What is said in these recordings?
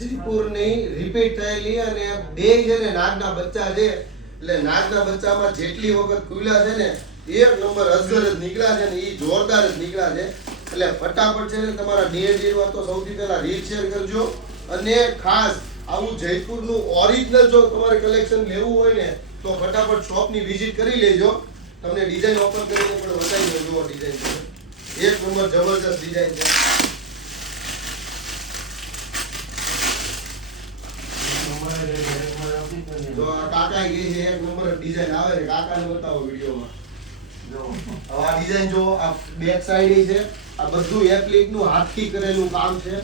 જયપુરની repeat થયેલી અને બે છે ને નાગના બચ્ચા છે. એટલે નાગના બચ્ચામાં જેટલી વખત ખુલ્યા છે ને એક નંબર અસર જ નીકળ્યા છે ને એ જોરદાર જ નીકળ્યા છે. એટલે ફટાફટ છે ને તમારા નિયર તો સૌથી પહેલા રીલ શેર કરજો. અને ખાસ આવું જયપુરનું ઓરિજિનલ જો તમારે કલેક્શન લેવું હોય ને તો ફટાફટ શોપની વિઝિટ કરી લેજો. તમને ડિઝાઇન ઓપન કરીને પણ બતાવી દઉં. જુઓ ડિઝાઇન છે, એક નંબર જબરજસ્ત ડિઝાઇન છે. જો આ કાકા કે છે એક નંબર ડિઝાઇન આવે છે. કાકાને બતાવો વિડિયોમાં. જો આ ડિઝાઇન જો આ બેક સાઈડ છે. આ બધું એપ્લિક નું હાથથી કરેલું કામ છે.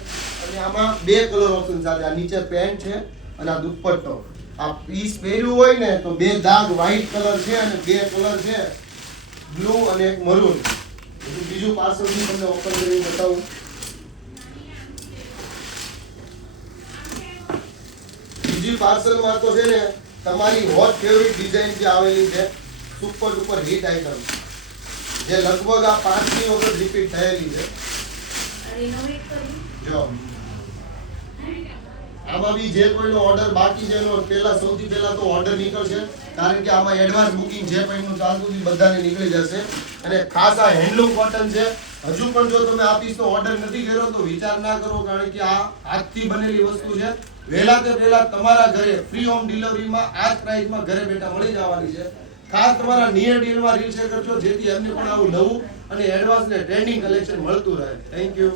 અને આમાં બે કલર ઓપ્શન સાથે આ નીચે પેન્ટ છે અને આ દુપટ્ટો. આ પીસ પહેર્યું હોય ને તો બે દાગ વ્હાઈટ કલર છે અને બે કલર છે બ્લુ અને એક મરૂન. બીજું પાર્સલ બી તમને ઓપન કરીને બતાવું. બીજી પાર્સલમાં તો છે ને તમારી હોટ ફેવરિટ ડિઝાઇન જે આવેલી છે સુપર ડુપર હિટ આઇટમ જે લગભગ આ 5મી વખત રિપીટ થયેલી છે. જો આમાં બી જે કોઈનો ઓર્ડર બાકી છે એનો પહેલા સૌથી પહેલા તો ઓર્ડર નીકળશે. કારણ કે આમાં એડવાન્સ બુકિંગ જે કોઈનું ચાલતું છે બધાને નીકળી જશે. અને ખાસ આ હેન્ડલૂમ કોટન છે. હજુ પણ જો તમે આ પીસનો ઓર્ડર નથી કર્યો તો વિચાર ના કરો, કારણ કે આ હાથથી બનેલી વસ્તુ છે. વહેલા તે પહેલા તમારા ઘરે ફ્રી હોમ ડિલિવરીમાં આ જ પ્રાઇસમાં ઘરે બેઠા મળી જવાની છે. ખાસ તમારા નિયર ડીલમાં રીલ શેર કરજો જેથી એમને પણ આવું નવું અને એડવાન્સ ને ટ્રેન્ડિંગ કલેક્શન મળતું રહે. Thank you.